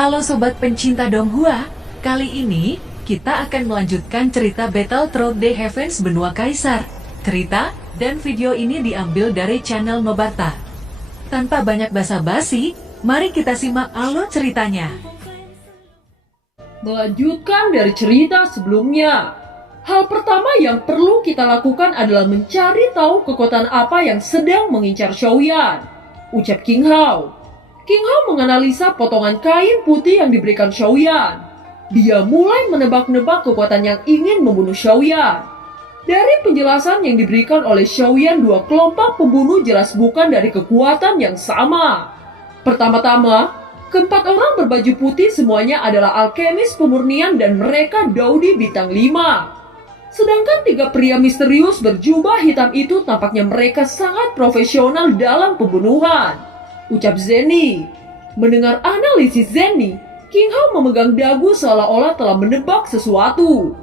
Halo Sobat pencinta Donghua, kali ini kita akan melanjutkan cerita Battle Through the Heavens Benua Kaisar. Cerita dan video ini diambil dari channel Mebarta. Tanpa banyak basa-basi, mari kita simak alur ceritanya. Melanjutkan dari cerita sebelumnya, hal pertama yang perlu kita lakukan adalah mencari tahu kekuatan apa yang sedang mengincar Xiaoyan, ucap Qing Hao. Qing Hao menganalisa potongan kain putih yang diberikan Xiaoyan. Dia mulai menebak-nebak kekuatan yang ingin membunuh Xiaoyan. Dari penjelasan yang diberikan oleh Xiaoyan, dua kelompok pembunuh jelas bukan dari kekuatan yang sama. Pertama-tama, keempat orang berbaju putih semuanya adalah alkemis pemurnian dan mereka Daudi bintang 5. Sedangkan tiga pria misterius berjubah hitam itu tampaknya mereka sangat profesional dalam pembunuhan, ucap Zenny. Mendengar analisis Zenny, Qing Hao memegang dagu seolah-olah telah menebak sesuatu.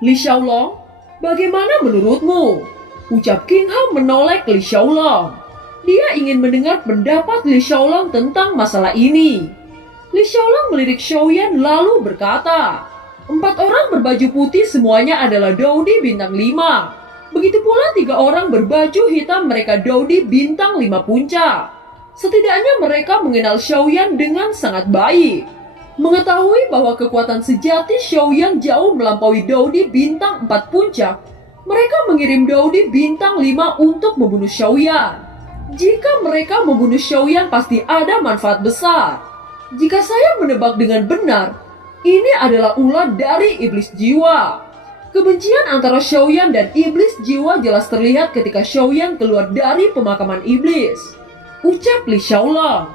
Li Xiaolong, bagaimana menurutmu? Ucap Qing Hao menoleh ke Li Xiaolong. Dia ingin mendengar pendapat Li Xiaolong tentang masalah ini. Li Xiaolong melirik Xiaoyan lalu berkata, empat orang berbaju putih semuanya adalah Daudi bintang 5. Begitu pula tiga orang berbaju hitam mereka Daudi bintang 5 puncak. Setidaknya mereka mengenal Xiaoyan dengan sangat baik. Mengetahui bahwa kekuatan sejati Xiaoyan jauh melampaui Daudi bintang 4 puncak, mereka mengirim Daudi bintang 5 untuk membunuh Xiaoyan. Jika mereka membunuh Xiaoyan pasti ada manfaat besar. Jika saya menebak dengan benar, ini adalah ulah dari iblis jiwa. Kebencian antara Xiaoyan dan iblis jiwa jelas terlihat ketika Xiaoyan keluar dari pemakaman iblis, ucap Li Xiaolong.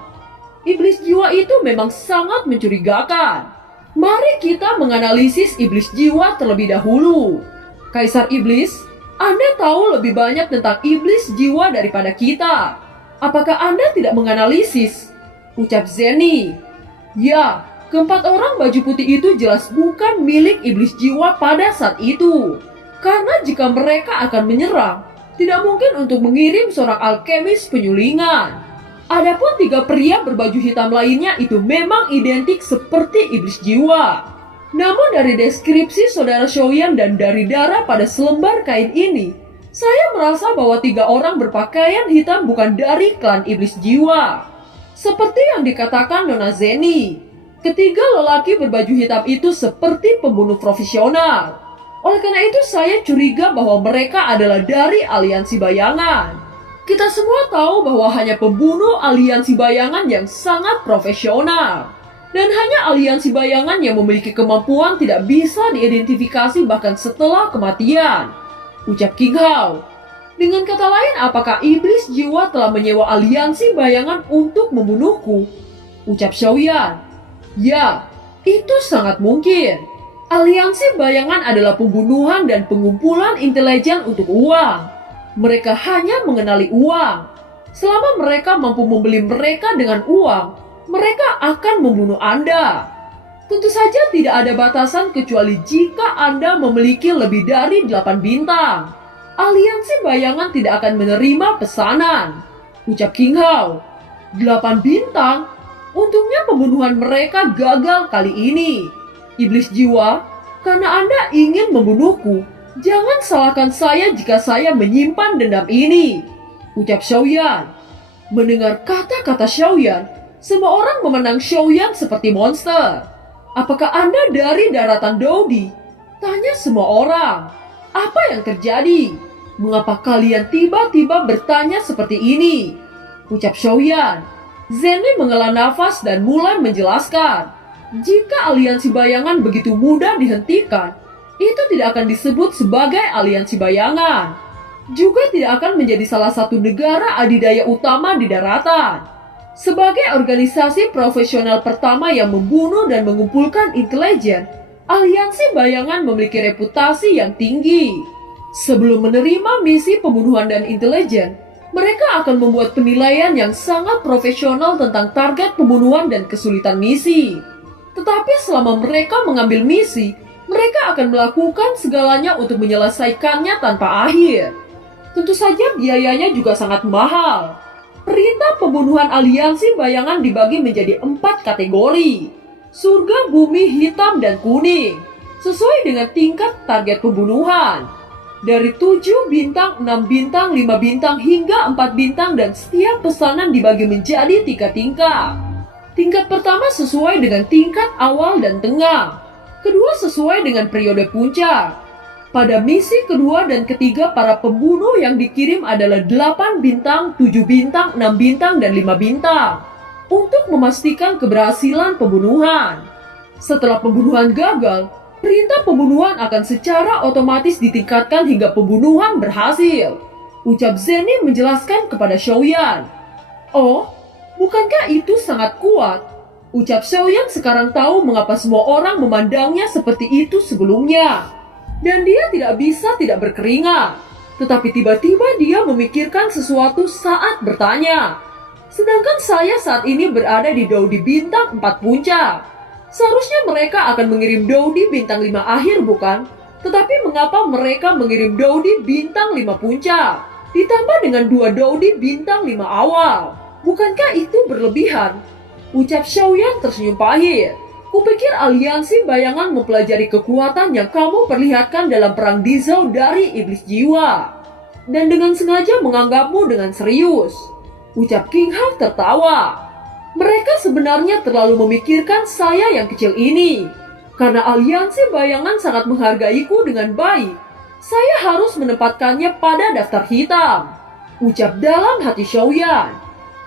Iblis jiwa itu memang sangat mencurigakan. Mari kita menganalisis iblis jiwa terlebih dahulu. Kaisar Iblis, Anda tahu lebih banyak tentang iblis jiwa daripada kita. Apakah Anda tidak menganalisis? Ucap Zenny. Ya, keempat orang baju putih itu jelas bukan milik iblis jiwa pada saat itu. Karena jika mereka akan menyerang, tidak mungkin untuk mengirim seorang alkemis penyulingan. Adapun tiga pria berbaju hitam lainnya itu memang identik seperti iblis jiwa. Namun dari deskripsi saudara Xiaoyan dan dari darah pada selembar kain ini, saya merasa bahwa tiga orang berpakaian hitam bukan dari klan iblis jiwa. Seperti yang dikatakan Nona Zenny, ketiga lelaki berbaju hitam itu seperti pembunuh profesional. Oleh karena itu saya curiga bahwa mereka adalah dari aliansi bayangan. Kita semua tahu bahwa hanya pembunuh aliansi bayangan yang sangat profesional. Dan hanya aliansi bayangan yang memiliki kemampuan tidak bisa diidentifikasi bahkan setelah kematian, ucap Qing Hao. Dengan kata lain, apakah iblis jiwa telah menyewa aliansi bayangan untuk membunuhku? Ucap Xiaoyan. Ya, itu sangat mungkin. Aliansi bayangan adalah pembunuhan dan pengumpulan intelijen untuk uang. Mereka hanya mengenali uang. Selama mereka mampu membeli mereka dengan uang, mereka akan membunuh Anda. Tentu saja tidak ada batasan kecuali jika Anda memiliki lebih dari 8 bintang. Aliansi bayangan tidak akan menerima pesanan, ucap Qing Hao. 8 bintang? Untungnya pembunuhan mereka gagal kali ini. Iblis jiwa, karena Anda ingin membunuhku, jangan salahkan saya jika saya menyimpan dendam ini, ucap Xiaoyan. Mendengar kata-kata Xiaoyan, semua orang memandang Xiaoyan seperti monster. Apakah Anda dari daratan Daudi? Tanya semua orang. Apa yang terjadi? Mengapa kalian tiba-tiba bertanya seperti ini? Ucap Xiaoyan. Zenny menghela nafas dan mulai menjelaskan. Jika aliansi bayangan begitu mudah dihentikan, itu tidak akan disebut sebagai aliansi bayangan. Juga tidak akan menjadi salah satu negara adidaya utama di daratan. Sebagai organisasi profesional pertama yang membunuh dan mengumpulkan intelijen, aliansi bayangan memiliki reputasi yang tinggi. Sebelum menerima misi pembunuhan dan intelijen, mereka akan membuat penilaian yang sangat profesional tentang target pembunuhan dan kesulitan misi. Tetapi selama mereka mengambil misi, mereka akan melakukan segalanya untuk menyelesaikannya tanpa akhir. Tentu saja biayanya juga sangat mahal. Perintah pembunuhan aliansi bayangan dibagi menjadi 4 kategori. surga bumi hitam dan kuning, sesuai dengan tingkat target pembunuhan. Dari 7 bintang, 6 bintang, 5 bintang, hingga 4 bintang, dan setiap pesanan dibagi menjadi tingkat-tingkat. Tingkat pertama sesuai dengan tingkat awal dan tengah. Kedua sesuai dengan periode puncak. Pada misi kedua dan ketiga, para pembunuh yang dikirim adalah 8 bintang, 7 bintang, 6 bintang, dan 5 bintang. Untuk memastikan keberhasilan pembunuhan. Setelah pembunuhan gagal, perintah pembunuhan akan secara otomatis ditingkatkan hingga pembunuhan berhasil. Ucap Zenny menjelaskan kepada Xiaoyan. Oh, bukankah itu sangat kuat? Ucap Xiaoyan sekarang tahu mengapa semua orang memandangnya seperti itu sebelumnya. Dan dia tidak bisa tidak berkeringat. Tetapi tiba-tiba dia memikirkan sesuatu saat bertanya. Sedangkan saya saat ini berada di Dodi bintang 4 puncak. Seharusnya mereka akan mengirim Dodi bintang 5 akhir, bukan? Tetapi mengapa mereka mengirim Dodi bintang 5 puncak? Ditambah dengan 2 Dodi bintang 5 awal. Bukankah itu berlebihan? Ucap Xiaoyan tersenyum pahit. Kupikir aliansi bayangan mempelajari kekuatan yang kamu perlihatkan dalam perang Dizhou dari iblis jiwa. Dan dengan sengaja menganggapmu dengan serius. Ucap King Hao tertawa. Mereka sebenarnya terlalu memikirkan saya yang kecil ini. Karena aliansi bayangan sangat menghargaiku dengan baik, saya harus menempatkannya pada daftar hitam. Ucap dalam hati Xiaoyan.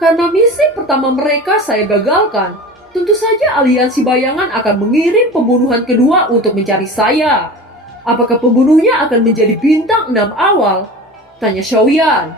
Karena misi pertama mereka saya gagalkan, tentu saja aliansi bayangan akan mengirim pembunuhan kedua untuk mencari saya. Apakah pembunuhnya akan menjadi bintang 6 awal? Tanya Xiaoyan.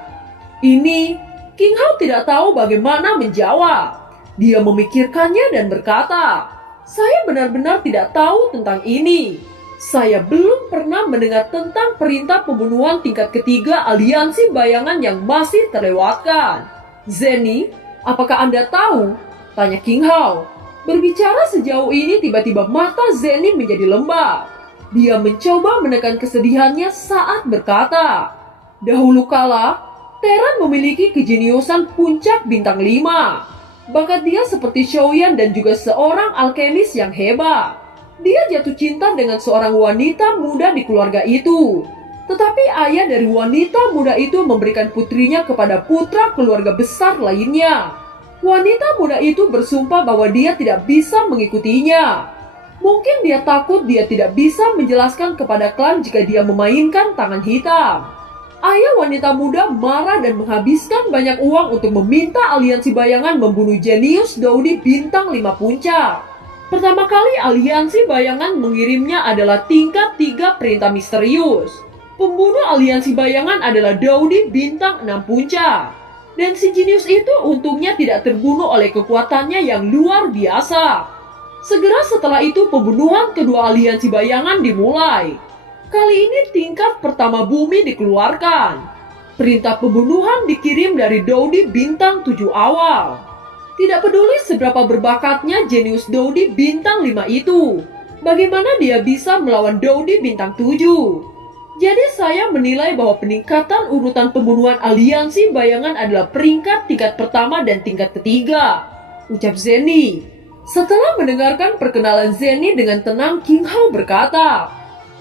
Ini King Hao tidak tahu bagaimana menjawab. Dia memikirkannya dan berkata, saya benar-benar tidak tahu tentang ini. Saya belum pernah mendengar tentang perintah pembunuhan tingkat ketiga aliansi bayangan yang masih terlewatkan. Zenny, apakah Anda tahu? Tanya King Hao. Berbicara sejauh ini tiba-tiba mata Zenny menjadi lembab. Dia mencoba menekan kesedihannya saat berkata, dahulu kala, Teran memiliki kejeniusan puncak bintang 5. Bakat dia seperti Xiaoyan dan juga seorang alkemis yang hebat. Dia jatuh cinta dengan seorang wanita muda di keluarga itu. Tetapi ayah dari wanita muda itu memberikan putrinya kepada putra keluarga besar lainnya. Wanita muda itu bersumpah bahwa dia tidak bisa mengikutinya. Mungkin dia takut dia tidak bisa menjelaskan kepada klan jika dia memainkan tangan hitam. Ayah wanita muda marah dan menghabiskan banyak uang untuk meminta aliansi bayangan membunuh jenius Dodi bintang 5 puncak. Pertama kali aliansi bayangan mengirimnya adalah tingkat 3 perintah misterius. Pembunuh aliansi bayangan adalah Dodi bintang 6 puncak. Dan si jenius itu untungnya tidak terbunuh oleh kekuatannya yang luar biasa. Segera setelah itu pembunuhan kedua aliansi bayangan dimulai. Kali ini tingkat pertama bumi dikeluarkan. Perintah pembunuhan dikirim dari Dodi bintang 7 awal. Tidak peduli seberapa berbakatnya jenius Dodi bintang 5 itu, bagaimana dia bisa melawan Dodi bintang 7? Jadi saya menilai bahwa peningkatan urutan pembunuhan aliansi bayangan adalah peringkat tingkat pertama dan tingkat ketiga. Ucap Zenny. Setelah mendengarkan perkenalan Zenny dengan tenang, King Hao berkata,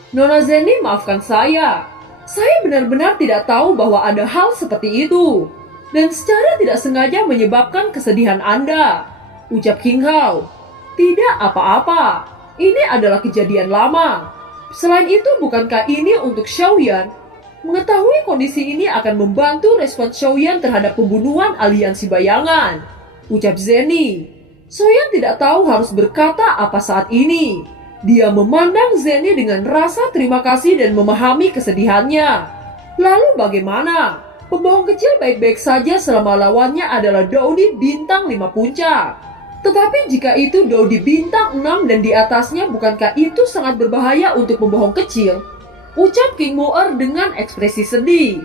Nona Zenny, maafkan saya. Saya benar-benar tidak tahu bahwa ada hal seperti itu. Dan secara tidak sengaja menyebabkan kesedihan Anda. Ucap King Hao. Tidak apa-apa. Ini adalah kejadian lama. Selain itu, bukankah ini untuk Xiaoyan? Mengetahui kondisi ini akan membantu respon Xiaoyan terhadap pembunuhan aliansi bayangan. Ucap Zenny. Xiaoyan tidak tahu harus berkata apa saat ini. Dia memandang Zenny dengan rasa terima kasih dan memahami kesedihannya. Lalu bagaimana? Pembohong kecil baik-baik saja selama lawannya adalah Dodi bintang 5 puncak. Tetapi jika itu Dodi bintang 6 dan di atasnya, bukankah itu sangat berbahaya untuk pembohong kecil? Ucap King Moer dengan ekspresi sedih.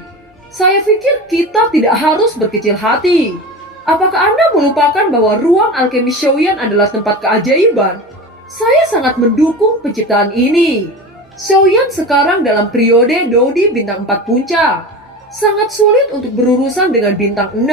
Saya pikir kita tidak harus berkecil hati. Apakah Anda melupakan bahwa ruang alkemis Xiaoyan adalah tempat keajaiban? Saya sangat mendukung penciptaan ini. Xiaoyan sekarang dalam periode Dodi bintang 4 puncak. Sangat sulit untuk berurusan dengan bintang 6.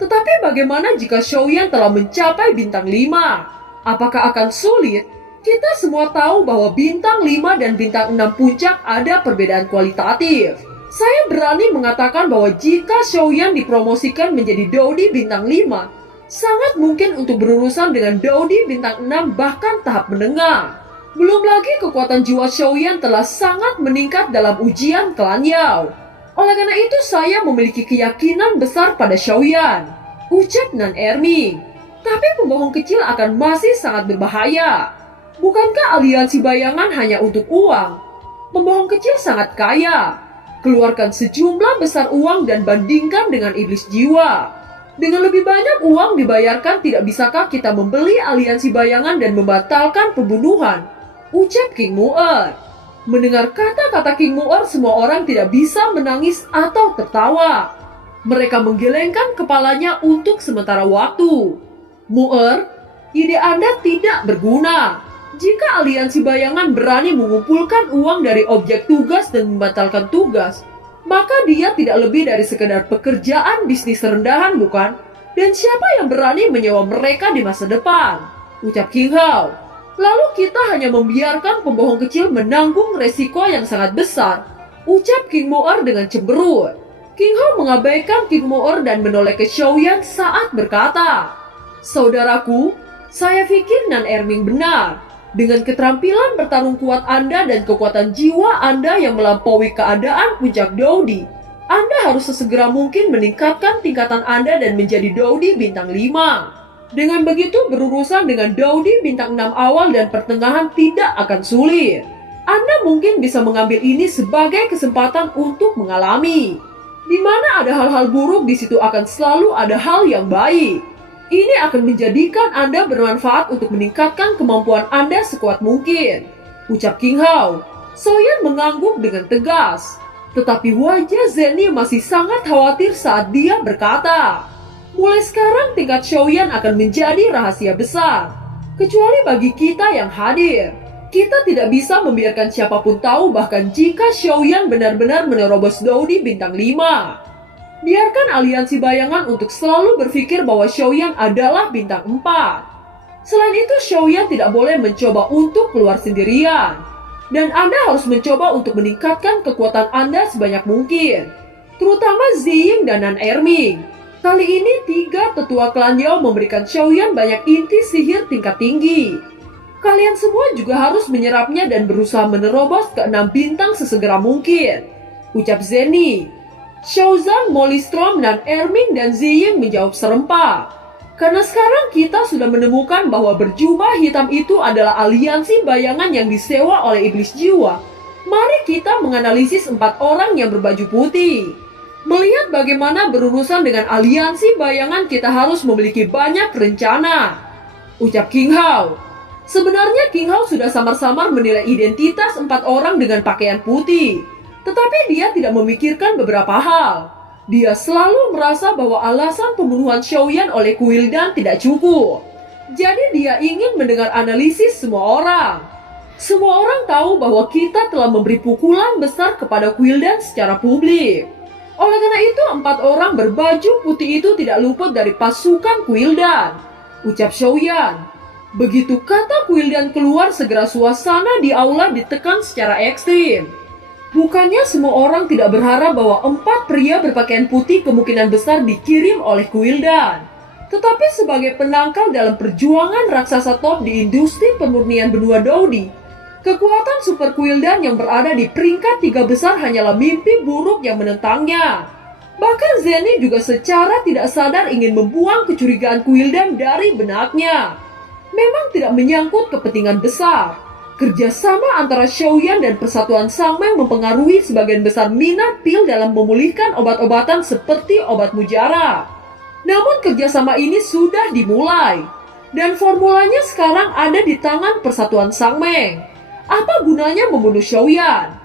Tetapi bagaimana jika Xiaoyan telah mencapai bintang 5? Apakah akan sulit? Kita semua tahu bahwa bintang 5 dan bintang 6 puncak ada perbedaan kualitatif. Saya berani mengatakan bahwa jika Xiaoyan dipromosikan menjadi Dodi bintang 5, sangat mungkin untuk berurusan dengan Dodi bintang 6 bahkan tahap menengah. Belum lagi kekuatan jiwa Xiaoyan telah sangat meningkat dalam ujian klan Yao. Oleh karena itu saya memiliki keyakinan besar pada Xiaoyan, ucap Nan Erming. Tapi pembohong kecil akan masih sangat berbahaya. Bukankah aliansi bayangan hanya untuk uang? Pembohong kecil sangat kaya. Keluarkan sejumlah besar uang dan bandingkan dengan iblis jiwa. Dengan lebih banyak uang dibayarkan, tidak bisakah kita membeli aliansi bayangan dan membatalkan pembunuhan? Ucap King Mu'er. Mendengar kata-kata King Mu'er, semua orang tidak bisa menangis atau tertawa. Mereka menggelengkan kepalanya untuk sementara waktu. Mu'er, ide Anda tidak berguna. Jika aliansi bayangan berani mengumpulkan uang dari objek tugas dan membatalkan tugas, maka dia tidak lebih dari sekedar pekerjaan bisnis rendahan, bukan? Dan siapa yang berani menyewa mereka di masa depan? Ucap King Hao. Lalu kita hanya membiarkan pembohong kecil menanggung resiko yang sangat besar. Ucap King Mu'er dengan cemberut. King Hao mengabaikan King Mu'er dan menoleh ke Xiaoyan saat berkata, "Saudaraku, saya pikir Nan Erming benar. Dengan keterampilan bertarung kuat Anda dan kekuatan jiwa Anda yang melampaui keadaan puncak Dodi, Anda harus sesegera mungkin meningkatkan tingkatan Anda dan menjadi Dodi bintang 5. Dengan begitu berurusan dengan Dodi bintang 6 awal dan pertengahan tidak akan sulit. Anda mungkin bisa mengambil ini sebagai kesempatan untuk mengalami. Di mana ada hal-hal buruk, di situ akan selalu ada hal yang baik. Ini akan menjadikan Anda bermanfaat untuk meningkatkan kemampuan Anda sekuat mungkin." Ucap King Hao. Xiaoyan mengangguk dengan tegas. Tetapi wajah Zenny masih sangat khawatir saat dia berkata, "Mulai sekarang tingkat Xiaoyan akan menjadi rahasia besar. Kecuali bagi kita yang hadir. Kita tidak bisa membiarkan siapapun tahu bahkan jika Xiaoyan benar-benar menerobos Dodi bintang 5. Biarkan aliansi bayangan untuk selalu berpikir bahwa Xiaoyan adalah bintang 4. Selain itu, Xiaoyan tidak boleh mencoba untuk keluar sendirian. Dan Anda harus mencoba untuk meningkatkan kekuatan Anda sebanyak mungkin. Terutama Ziying dan Nan Erming. Kali ini 3 tetua klan Yao memberikan Xiaoyan banyak inti sihir tingkat tinggi. Kalian semua juga harus menyerapnya dan berusaha menerobos ke 6 bintang sesegera mungkin. Ucap Zenny. Xiaozan, Mollystrom, Nan Erming, dan Ziying menjawab serempak. Karena sekarang kita sudah menemukan bahwa berjubah hitam itu adalah aliansi bayangan yang disewa oleh iblis jiwa. Mari kita menganalisis 4 orang yang berbaju putih. Melihat bagaimana berurusan dengan aliansi bayangan, kita harus memiliki banyak rencana. Ucap King Hao. Sebenarnya King Hao sudah samar-samar menilai identitas 4 orang dengan pakaian putih. Tetapi dia tidak memikirkan beberapa hal. Dia selalu merasa bahwa alasan pembunuhan Xiaoyan oleh Kuildan tidak cukup. Jadi dia ingin mendengar analisis semua orang. Semua orang tahu bahwa kita telah memberi pukulan besar kepada Kuildan secara publik. Oleh karena itu 4 orang berbaju putih itu tidak luput dari pasukan Kuildan. Ucap Xiaoyan. Begitu kata Kuildan keluar, segera suasana di aula ditekan secara ekstrim. Bukannya semua orang tidak berharap bahwa 4 pria berpakaian putih kemungkinan besar dikirim oleh Kuildan. Tetapi sebagai penangkal dalam perjuangan raksasa top di industri pemurnian benua Dodi, kekuatan Super Kuildan yang berada di peringkat 3 besar hanyalah mimpi buruk yang menentangnya. Bahkan Zenny juga secara tidak sadar ingin membuang kecurigaan Kuildan dari benaknya. Memang tidak menyangkut kepentingan besar. Kerjasama antara Xiaoyan dan Persatuan Sangmeng mempengaruhi sebagian besar minat pil dalam memulihkan obat-obatan seperti obat mujarab. Namun kerjasama ini sudah dimulai, dan formulanya sekarang ada di tangan Persatuan Sangmeng. Apa gunanya membunuh Xiaoyan?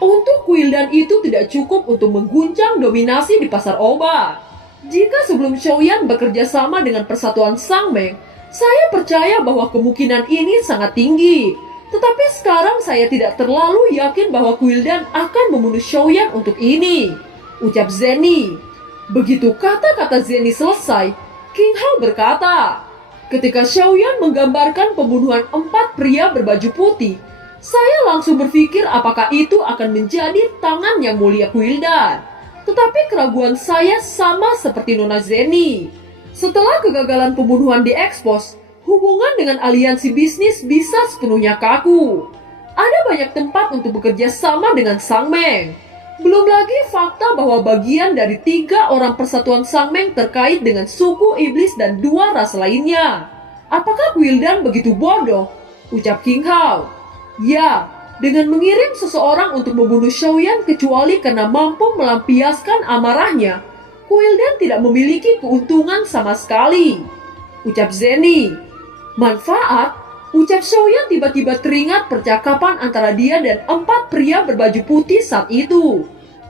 Untuk Kuildan itu tidak cukup untuk mengguncang dominasi di pasar obat. Jika sebelum Xiaoyan bekerja sama dengan Persatuan Sangmeng, saya percaya bahwa kemungkinan ini sangat tinggi. Tetapi sekarang saya tidak terlalu yakin bahwa Kuildan akan membunuh Xiaoyan untuk ini. Ucap Zenny. Begitu kata-kata Zenny selesai, King Hao berkata, Ketika Xiaoyan menggambarkan pembunuhan 4 pria berbaju putih, saya langsung berpikir apakah itu akan menjadi tangan yang mulia Quildan. Tetapi keraguan saya sama seperti Nona Zenny. Setelah kegagalan pembunuhan diekspos, hubungan dengan aliansi bisnis bisa sepenuhnya kaku. Ada banyak tempat untuk bekerja sama dengan Sang Meng. Belum lagi fakta bahwa bagian dari 3 orang persatuan Sang Meng terkait dengan suku iblis dan 2 ras lainnya. Apakah Quildan begitu bodoh? Ucap King Hao. Ya, dengan mengirim seseorang untuk membunuh Xiaoyan kecuali karena mampu melampiaskan amarahnya, Quildan tidak memiliki keuntungan sama sekali. Ucap Zenny. Manfaat? Ucap Xiaoyan tiba-tiba teringat percakapan antara dia dan 4 pria berbaju putih saat itu.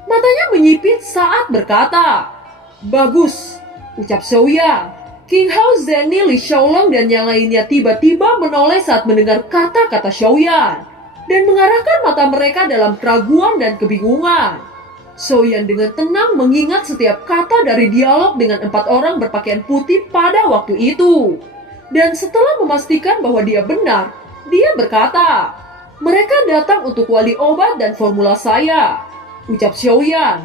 Matanya menyipit saat berkata, "Bagus," ucap Xiaoyan. King Hao, Zenny, Li Xiaolong, dan yang lainnya tiba-tiba menoleh saat mendengar kata-kata Xiaoyan dan mengarahkan mata mereka dalam keraguan dan kebingungan. Xiaoyan dengan tenang mengingat setiap kata dari dialog dengan 4 orang berpakaian putih pada waktu itu. Dan setelah memastikan bahwa dia benar, dia berkata, "Mereka datang untuk kuali obat dan formula saya." Ucap Xiaoyan.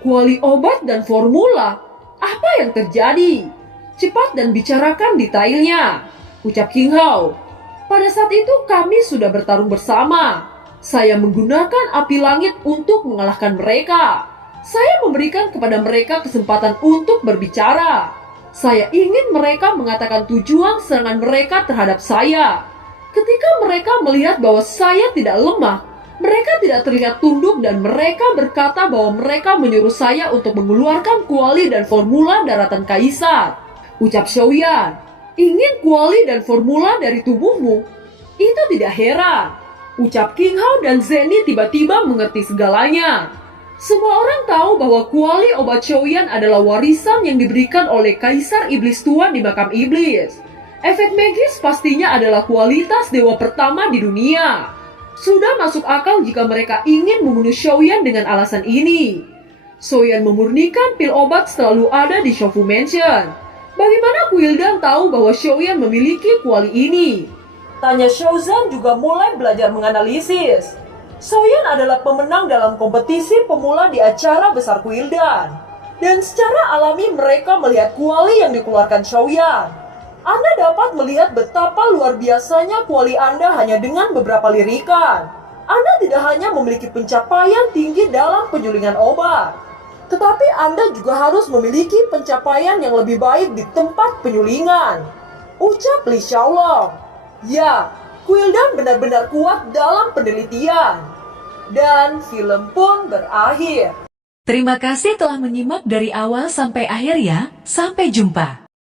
"Kuali obat dan formula? Apa yang terjadi? Cepat dan bicarakan detailnya," ucap King Hao. "Pada saat itu kami sudah bertarung bersama. Saya menggunakan api langit untuk mengalahkan mereka. Saya memberikan kepada mereka kesempatan untuk berbicara. Saya ingin mereka mengatakan tujuan serangan mereka terhadap saya. Ketika mereka melihat bahwa saya tidak lemah, mereka tidak terlihat tunduk dan mereka berkata bahwa mereka menyuruh saya untuk mengeluarkan kuali dan formula daratan kaisar." Ucap Xiaoyan. "Ingin kuali dan formula dari tubuhmu? Itu tidak heran." Ucap King Hao dan Zenny tiba-tiba mengerti segalanya. Semua orang tahu bahwa kuali obat Xiaoyan adalah warisan yang diberikan oleh Kaisar Iblis Tua di makam iblis. Efek magis pastinya adalah kualitas dewa pertama di dunia. Sudah masuk akal jika mereka ingin membunuh Xiaoyan dengan alasan ini. Xiaoyan memurnikan pil obat selalu ada di Shofu Mansion. Bagaimana Quildan tahu bahwa Xiaoyan memiliki kuali ini? Tanya Xiaozan juga mulai belajar menganalisis. Xiaoyan adalah pemenang dalam kompetisi pemula di acara besar Quildan. Dan secara alami mereka melihat kuali yang dikeluarkan Xiaoyan. Anda dapat melihat betapa luar biasanya kuali Anda hanya dengan beberapa lirikan. Anda tidak hanya memiliki pencapaian tinggi dalam penyulingan obat, tetapi Anda juga harus memiliki pencapaian yang lebih baik di tempat penyulingan. Ucap Li Xiaolong. Ya, Quildan benar-benar kuat dalam penelitian. Dan film pun berakhir. Terima kasih telah menyimak dari awal sampai akhir ya. Sampai jumpa.